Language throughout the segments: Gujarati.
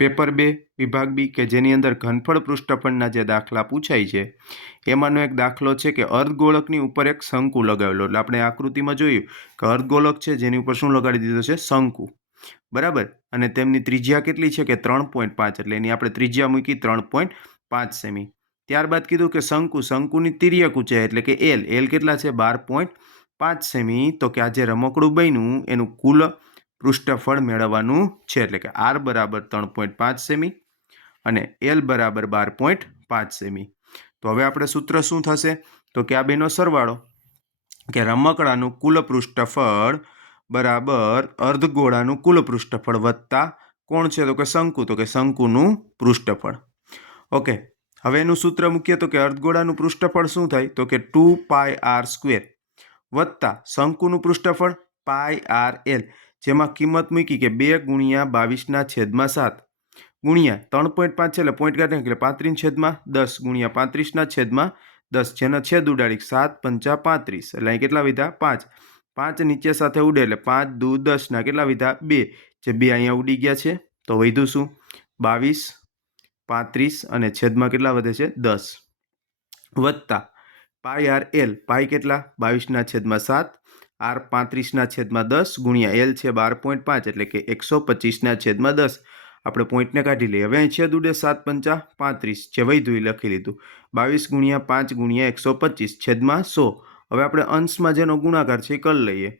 પેપર 2 વિભાગ બી કે જેની અંદર ઘનફળ પૃષ્ઠફળના જે દાખલા પૂછાય છે એમાંનો એક દાખલો છે કે અર્ધગોળકની ઉપર એક શંકુ લગાવેલો, એટલે આપણે આકૃતિમાં જોયું કે અર્ધગોળક છે જેની ઉપર શું લગાડી દીધો છે? શંકુ, બરાબર. અને તેમની ત્રિજ્યા કેટલી છે કે 3.5, એટલે એની આપણે ત્રિજ્યા મૂકી 3.5 સેમી. ત્યારબાદ કીધું કે શંકુની તિર્યક ઊંચાઈ એટલે કે એલ કેટલા છે? 12.5 સેમી. તો કે આ જે રમકડું બન્યું એનું કુલ પૃષ્ઠફળ મેળવવાનું છે, એટલે કે આર બરાબર 3.5 સેમી અને એલ બરાબર 12.5 સેમી. તો હવે આપણે સૂત્ર શું થશે? તો કે આ બેનો સરવાળો કે રમકડાનું કુલ પૃષ્ઠફળ બરાબર અર્ધગોળાનું કુલ પૃષ્ઠફળ વત્તા કોણ છે? તો કે શંકુ, તો કે શંકુનું પૃષ્ઠફળ. ઓકે, હવે એનું સૂત્ર મૂકીએ તો કે અર્ધગોળાનું પૃષ્ઠફળ શું થાય? તો કે 2πr² વત્તા શંકુનું પૃષ્ઠફળ પાઈ આર એલ, જેમાં કિંમત મૂકી કે 2 × 22/7 ગુણ્યા 3.5 છે એટલે પોઈન્ટ કાઢે એટલે 35/10 × 35/10, જેનો છેદ ઉડાડી 7 × 5 = 35, એટલે અહીં કેટલા વિધા? 5. 5 નીચે સાથે ઉડે એટલે 5 દુ 10 ના કેટલા વિધા? 2, જે 2 અહીંયા ઉડી ગયા છે. તો વધ્યું શું? 22, 35 અને છેદમાં કેટલા વધે છે? 10 વત્તા પાઈ આર એલ, પાઈ કેટલા? 22/7, આર 35/10 ગુણ્યા એલ છે 12.5 એટલે કે 125/10. આપણે પોઈન્ટને કાઢી લઈએ. હવે અહીં છેદ ઉડે 7 × 5 = 35, જે વધ્યું એ લખી લીધું. 22 × 5 × 125 છેદમાં 100. હવે આપણે અંશમાં જેનો ગુણાકાર છે એ કરી લઈએ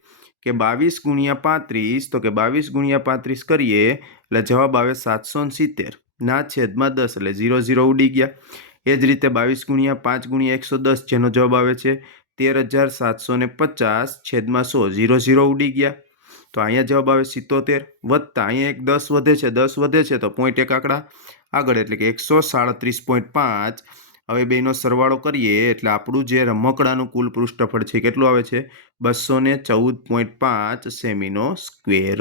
કે 22 × 35, તો કે 22 × 35 કરીએ એટલે જવાબ આવે 770 ના છેદમાં 10, એટલે 0 0 ઉડી ગયા. એ જ રીતે 22 × 5 × 110, જેનો જવાબ આવે છે 13,750 છેદમાં 100, 0 0 ઉડી ગયા. તો અહીંયા જવાબ આવે 77 વત્તા અહીંયા એક 10 વધે છે, 10 વધે છે તો પોઈન્ટ એક આંકડા આગળ એટલે કે 137.5. હવે બેનો સરવાળો કરીએ એટલે આપણું જે રમકડાનું કુલ પૃષ્ઠફળ છે કેટલું આવે છે? 214.5 સેમીનો સ્ક્વેર.